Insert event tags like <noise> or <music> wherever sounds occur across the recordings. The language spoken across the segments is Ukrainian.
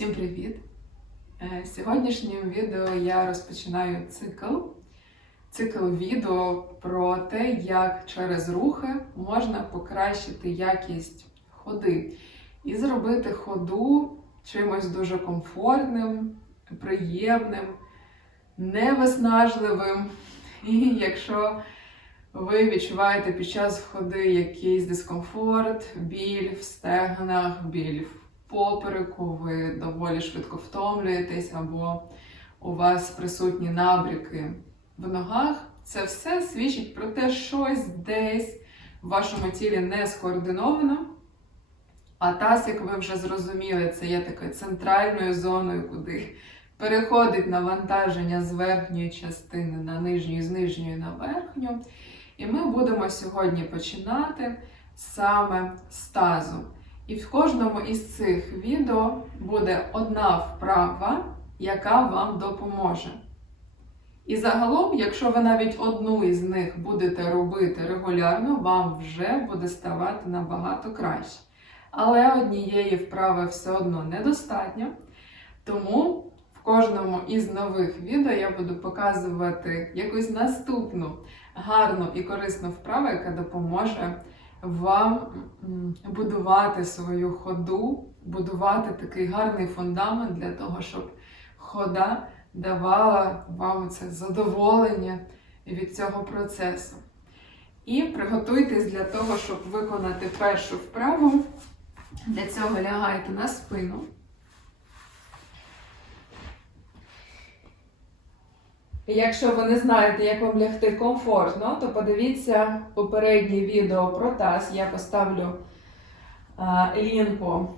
Всім привіт! Е, Сьогоднішнім відео я розпочинаю цикл. Цикл відео про те, як через рухи можна покращити якість ходи і зробити ходу чимось дуже комфортним, приємним, невиснажливим. І якщо ви відчуваєте під час ходи якийсь дискомфорт, біль в стегнах, біль в попереку, ви доволі швидко втомлюєтесь, або у вас присутні набряки в ногах, це все свідчить про те, що щось десь в вашому тілі не скоординовано. А таз, як ви вже зрозуміли, це є такою центральною зоною, куди переходить навантаження з верхньої частини на нижню, з нижньої на верхню. І ми будемо сьогодні починати саме з тазу. І в кожному із цих відео буде одна вправа, яка вам допоможе. І загалом, якщо ви навіть одну із них будете робити регулярно, вам вже буде ставати набагато краще. Але однієї вправи все одно недостатньо. Тому в кожному із нових відео я буду показувати якусь наступну гарну і корисну вправу, яка допоможе вам будувати свою ходу, будувати такий гарний фундамент для того, щоб хода давала вам це задоволення від цього процесу. І приготуйтесь для того, щоб виконати першу вправу. Для цього лягайте на спину. І Якщо ви не знаєте, як вам лягти комфортно, то подивіться попереднє відео про таз. Я поставлю а, лінку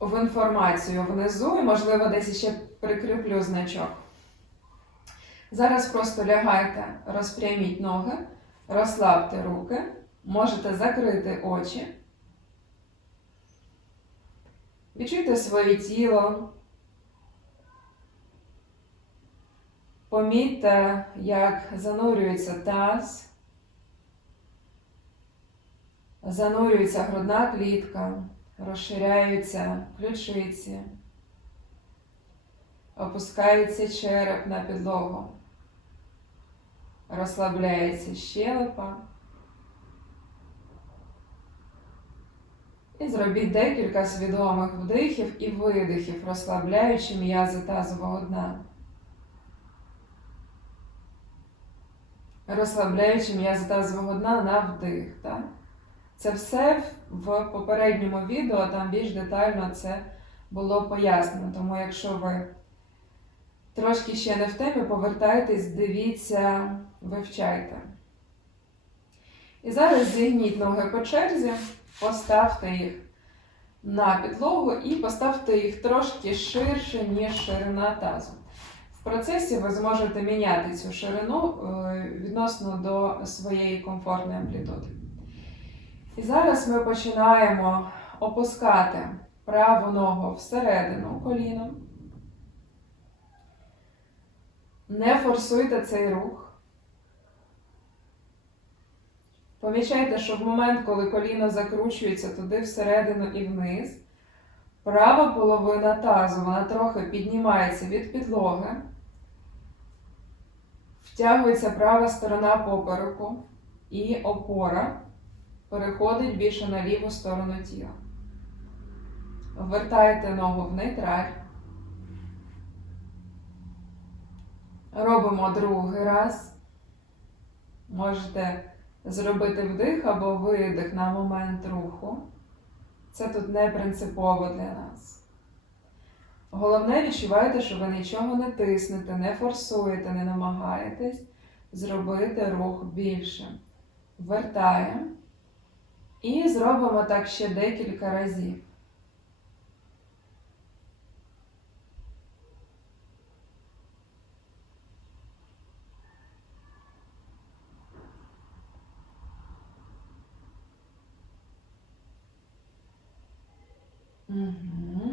в інформацію внизу і, можливо, десь ще прикріплю значок. Зараз просто лягайте, розпряміть ноги, розслабте руки, можете закрити очі. Відчуйте своє тіло. Помітьте, як занурюється таз, занурюється грудна клітка, розширяються ключиці, опускається череп на підлогу, розслабляється щелепа. І зробіть декілька свідомих вдихів і видихів, розслабляючи м'язи тазового дна. Розслабляючи м'язи тазового дна на вдих. Так? Це все в попередньому відео, там більш детально це було пояснено. Тому, якщо ви трошки ще не в темі, повертайтесь, дивіться, вивчайте. І зараз зігніть ноги по черзі, поставте їх на підлогу і поставте їх трошки ширше, ніж ширина тазу. Процесі ви зможете міняти цю ширину е, відносно до своєї комфортної амплітуди. І зараз ми починаємо опускати праву ногу всередину коліном. Не форсуйте цей рух. Помічайте, що в момент, коли коліно закручується туди всередину і вниз, права половина тазу вона трохи піднімається від підлоги. Втягується права сторона попереку і опора переходить більше на ліву сторону тіла. Ввертаєте ногу в нейтраль. Робимо другий раз. Можете зробити вдих або видих на момент руху. Це тут не принципово для нас. Головне, відчувайте, що ви нічого не тиснете, не форсуєте, не намагаєтесь зробити рух більше. Вертаємо. І зробимо так ще декілька разів. Угу.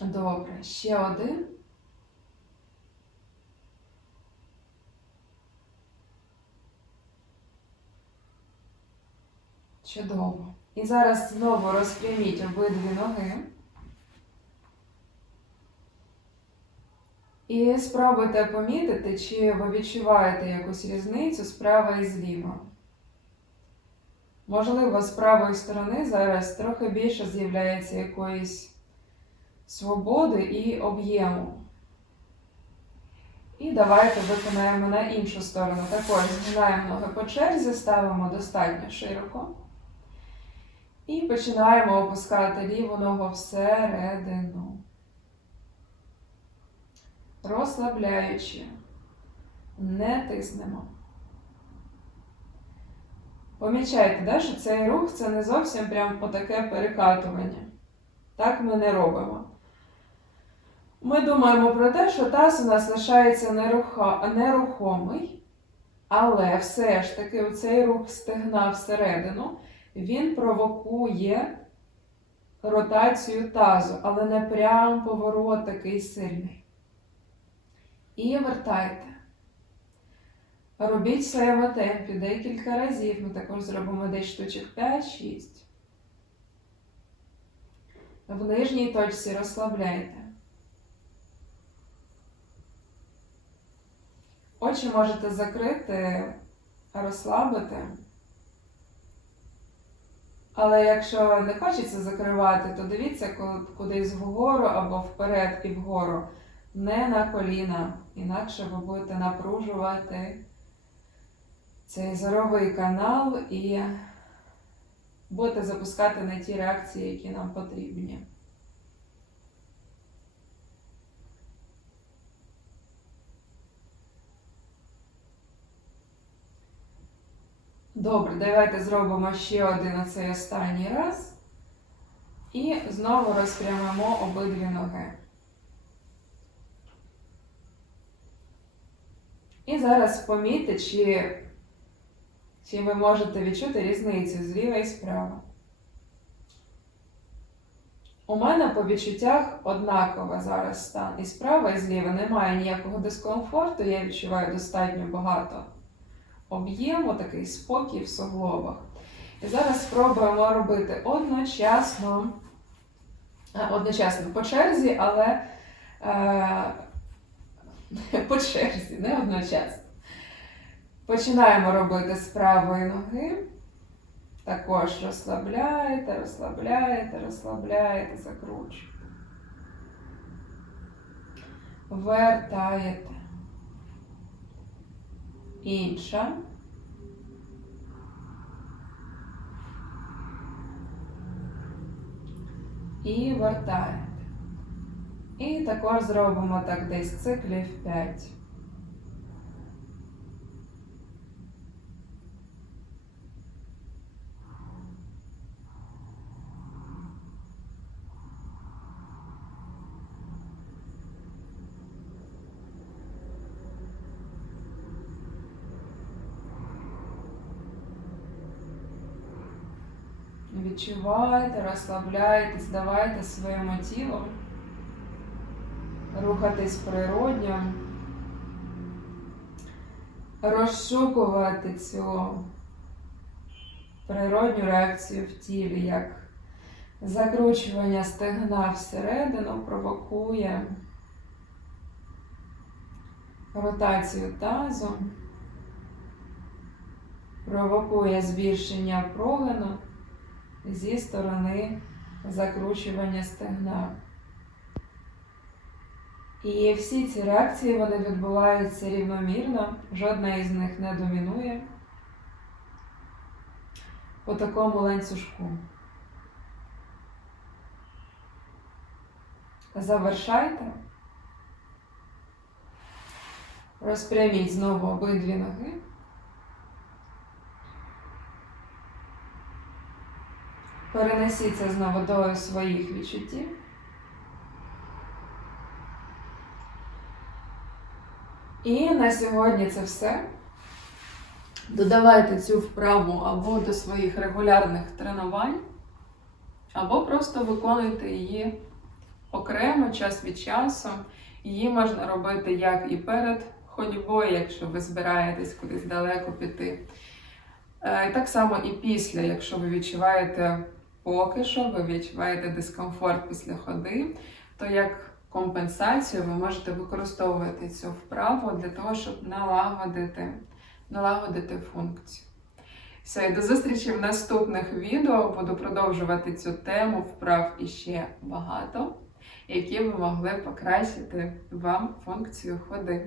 Добре, ще один. Чудово. І зараз знову розпряміть обидві ноги. І спробуйте помітити, чи ви відчуваєте якусь різницю справа і зліва. Можливо, з правої сторони зараз трохи більше з'являється якоїсь свободи і об'єму. І давайте виконаємо на іншу сторону. Також згинаємо ноги по черзі, ставимо достатньо широко. І починаємо опускати ліву ногу всередину. Розслабляючи, не тиснемо. Помічайте, да, що цей рух це не зовсім прям по таке перекатування. Так ми не робимо. Ми думаємо про те, що таз у нас лишається нерухомий, але все ж таки цей рух стегна всередину, він провокує ротацію тазу, але не прям поворот такий сильний. І вертайте. Робіть в своєму темпі декілька разів. Ми також зробимо десь штучок 5-6. В нижній точці розслабляйте. Очі можете закрити, розслабити. Але якщо не хочеться закривати, то дивіться кудись вгору або вперед і вгору, не на коліна. Інакше ви будете напружувати цей зоровий канал і будете запускати не ті реакції, які нам потрібні. Добре, давайте зробимо ще один оцей останній раз. І знову розпрямимо обидві ноги. І зараз помітьте, чи, чи ви можете відчути різницю зліва і справа. У мене по відчуттях однаково зараз стан. І справа, і зліва немає ніякого дискомфорту, я відчуваю достатньо багато об'єму, такий спокій в суглобах. І зараз спробуємо робити одночасно, е, одночасно по черзі, але е, <laughs> по черзі, не одночасно. Починаємо робити з правої ноги. Також розслабляєте, розслабляєте, розслабляєте, закручуєте. Вертаєте. Інша. І вертаєте. І також зробимо так десь циклів 5. Відчувайте, розслабляйтесь, давайте своєму тілу рухатись природньо, розшукувати цю природню реакцію в тілі, як закручування стегна всередину провокує ротацію тазу, провокує збільшення прогину зі сторони закручування стегна. І всі ці реакції вони відбуваються рівномірно, жодна із них не домінує по такому ланцюжку. Завершайте. Розпряміть знову обидві ноги. Перенесіться знову до своїх відчуттів. І на сьогодні це все. Додавайте цю вправу або до своїх регулярних тренувань, або просто виконуйте її окремо час від часу. Її можна робити як і перед ходьбою, якщо ви збираєтесь кудись далеко піти. Е, Так само і після, якщо ви відчуваєте поки що, ви відчуваєте дискомфорт після ходи, то як компенсацію ви можете використовувати цю вправу для того, щоб налагодити, налагодити функцію. Все, і до зустрічі в наступних відео. Буду продовжувати цю тему вправ іще багато, які ви могли покращити вам функцію ходи.